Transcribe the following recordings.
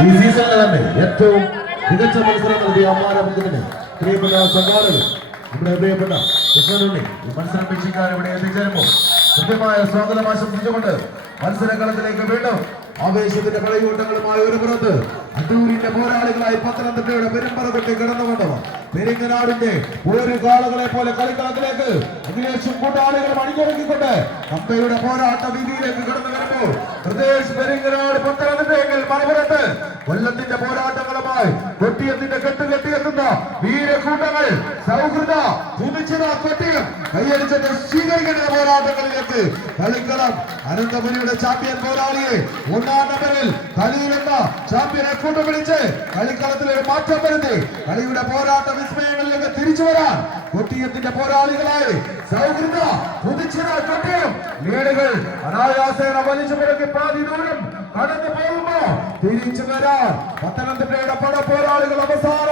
ഈ സീസണിലെ തന്നെ ഏറ്റവും മികച്ച മത്സരം നൽകിയ അമ്മാരമുഖത്തിന് പ്രിയപ്പെട്ട സംഘാടകർ നമ്മുടെ പ്രിയപ്പെട്ട കൃഷ്ണനുണ്ണി ഈ മത്സരം വീക്ഷിക്കാൻ ഇവിടെ എത്തിച്ചേരുമ്പോൾ കൃത്യമായ സ്വാഗതം ആശംസിച്ചുകൊണ്ട് മത്സരകളത്തിലേക്ക് വീണ്ടും ആവേശത്തിന്റെ പടയൂട്ടങ്ങളുമായി ഒരു പുറത്ത് അടൂരിന്റെ പോരാളികളായി പത്തനംതിട്ടയുടെ പെരുമ്പറ കൊട്ടി കടന്നുകൊണ്ടോ പെരിങ്ങനാടിന്റെ ഒരു കാളുകളെ പോലെ കളിക്കളത്തിലേക്ക് അഖിലേഷും കൂട്ടാളികളും അണിഞ്ഞൊരുക്കിക്കൊണ്ട് കമ്പയുടെ പോരാട്ട വീതിയിലേക്ക് കടന്നു വരുമ്പോൾ പ്രദേശ് പെരിങ്ങനാട് പത്തനംതിട്ടയെങ്കിൽ മലപ്പുറത്ത് കൊല്ലത്തിന്റെ പോരാട്ടങ്ങളുമായി കൊട്ടിയത്തിന്റെ കെട്ടുകെട്ടിയെത്തുന്ന വീരകൂട്ടങ്ങൾ സൗഹൃദ പുതുച്ചിറ കൊട്ടിയം കൈയടിച്ചിട്ട് സ്വീകരിക്കുന്ന പോരാട്ടങ്ങളിലേക്ക് കളിക്കളം അനന്തപുരിയുടെ ചാമ്പ്യൻ പോരാളിയെ ഒന്നാം നമ്പറിൽ ഖലീൽ എന്ന ചാമ്പ്യനെ കൂട്ടുപിടിച്ച് കളിക്കളത്തിലേക്ക് മാറ്റം വരുത്തി കളിയുടെ പോരാട്ട വിസ്മയങ്ങളിലേക്ക് തിരിച്ചു വരാൻ കൊട്ടിയത്തിന്റെ പോരാളികളായി സൗഹൃദ പുതുച്ചിറ കൊട്ടിയം ലീഡുകൾ അനായാസേന വലിച്ചു പുറക്കി പാതി ദൂരം കടന്നു പോകുമ്പോ തിരിച്ചു വരാൻ പത്തനംതിട്ടയുടെ പടപോരാളികൾ അവസാന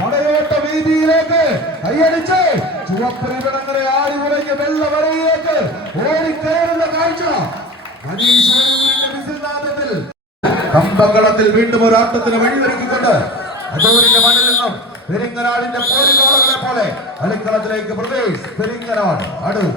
പടയോട്ട വീതിയിലേക്ക് കൈയടിച്ച് ചുവപ്പ് റിബണങ്ങളെ ആടി ഉറങ്ങി വെള്ള വരയിലേക്ക് ഓടിക്കയറുന്ന കാഴ്ച കമ്പകളത്തിൽ വീണ്ടും ഒരു ആട്ടത്തിന് വഴിയൊരുക്കിക്കൊണ്ട് അടൂരിന്റെ മണ്ണിൽ നിന്നും പെരിങ്ങനാടിന്റെ പോരുകാളകളെ പോലെ കളിക്കളത്തിലേക്ക് പ്രദേശ് പെരിങ്ങനാട് അടൂർ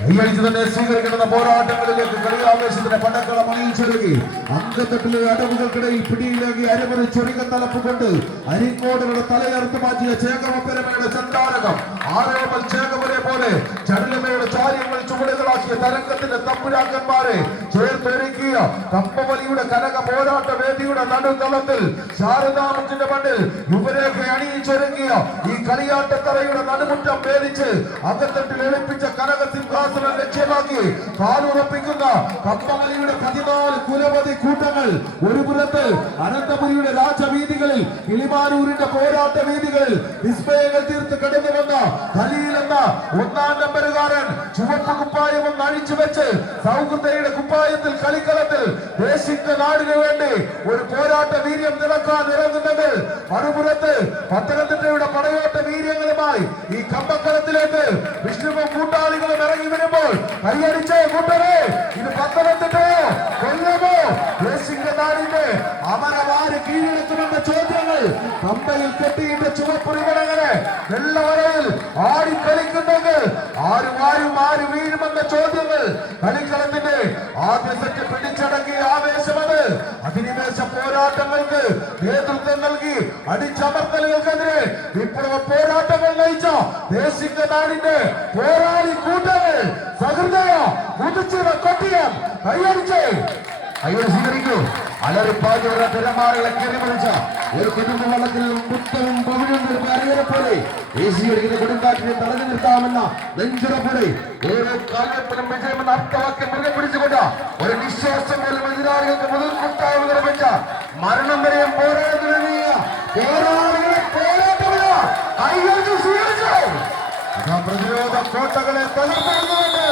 കൈയടിച്ചു തന്നെ സ്വീകരിക്കുന്ന പോരാട്ടങ്ങളിലേക്ക് കളിയാവേശത്തിന്റെ പടക്കളം അണിയിച്ചൊരുക്കി അങ്കത്തട്ടിലെ അടവുകൾക്കിടയിൽ പിടിയിലേക്ക് അരമറി ചൊരിക തലപ്പ് കൊണ്ട് അരിക്കോടുകളുടെ തലയറുത്ത് മാറ്റിയ ചേകമപ്പെരമയുടെ ചണ്ടാരകം ആരോപൽ ചേകവരെ പോലെ ചടലമയുടെ ചാര്യങ്ങൾ ചുവടുകളാക്കിയ തരംഗത്തിന്റെ തമ്പുരാക്കന്മാരെ ചേർത്തൊരുക്കിയ കമ്പവലിയുടെ കനക പോരാട്ട വേദിയുടെ നടുത്തളത്തിൽ ശാരദാമുഖിന്റെ മണ്ണിൽ യുവരേഖ അണിയിച്ചൊരുക്കിയ ഈ കളിയാട്ടത്തറയുടെ നടുമുറ്റം ഭേദിച്ച് അകത്തട്ടിൽ എളിപ്പിച്ച കനക സിംഹാസനം ലക്ഷ്യമാക്കി കാലുറപ്പിക്കുന്ന കമ്പവലിയുടെ 14 കുലപതി കൂട്ടങ്ങൾ ഒരു പുറത്ത് അനന്തപുരിയുടെ രാജവീതികളിൽ കിളിമാനൂരിന്റെ പോരാട്ട വീതികളിൽ വിസ്മയങ്ങൾ തീർത്ത് കടന്നു വന്ന ഖലീൽ എന്ന ഒന്നാം നമ്പറുകാരൻ ചുവപ്പ് കുപ്പായം അഴിച്ചു വെച്ച് സൗഹൃദയുടെ കുപ്പായത്തിൽ കളിക്കളത്തിൽ ദേശിക നാടിനു വേണ്ടി ഒരു പോരാട്ട വീര്യം നിറക്കാൻ ഇറങ്ങുന്നത് മറുപുറത്ത് പത്തനംതിട്ടയുടെ പടയോട്ട വീര്യങ്ങളുമായി ഈ കമ്പക്കളത്തിലേക്ക് വിഷ്ണുവും കൂട്ടാളികളും ഇറങ്ങി വരുമ്പോൾ കൈയടിച്ച് കൂട്ടരെ ഇത് പത്തനംതിട്ടയോ കൊല്ലമോ ദേശിക നാടിന്റെ അമരവാര് കീഴടക്കുമെന്ന ചോദ്യങ്ങൾ കമ്പയിൽ കെട്ടിയിട്ട് ചുവപ്പ് റിബണങ്ങളെ വെള്ളവരയിൽ ആടിക്കളിക്കുന്നെങ്കിൽ ആര് വീഴുമെന്ന ചോദ്യങ്ങൾ കളിക്കളത്തിന്റെ ആദ്യ സെറ്റ് പിടിച്ചടക്കിയ ആവേശമത് അധിനിവേശ പോരാട്ടങ്ങൾക്ക് നേതൃത്വം നൽകി അടിച്ചമർത്തലുകൾക്കെതിരെ വിപ്ലവ പോരാട്ടങ്ങൾ നയിച്ച ദേശിക നാടിന്റെ പോരാളി കൂട്ടങ്ങൾ സഹൃദയ പുതുച്ചിറ കൊട്ടിയം കൈയടിച്ച് സ്വീകരിക്കൂ അലറിപ്പാഞ്ഞുള്ള തിരമാലകളെ കയറിമറിച്ച ഒരു കുടുംബ വള്ളത്തിൽ മുത്തവും പവിഴം അറിയറെ പോലെ വീശിയടിക്കുന്ന കൊടുങ്കാറ്റിനെ തടഞ്ഞു നിർത്താമെന്ന നെഞ്ചുറപ്പോടെ ഓരോ കാലത്തിലും വിജയമെന്ന അർത്ഥവാക്യം മുറുകെ പിടിച്ചുകൊണ്ട് ഒരു നിശ്വാസം പോലും എതിരാളികൾക്ക് മുതൽക്കൂട്ടായി നിർമ്മിച്ച മരണം വരെയും പോരാടുന്ന പോരാളികളെ പോരാട്ടമില്ല കൈകാര്യം സ്വീകരിച്ചു പ്രതിരോധ കോട്ടകളെ തകർത്തുകൊണ്ട്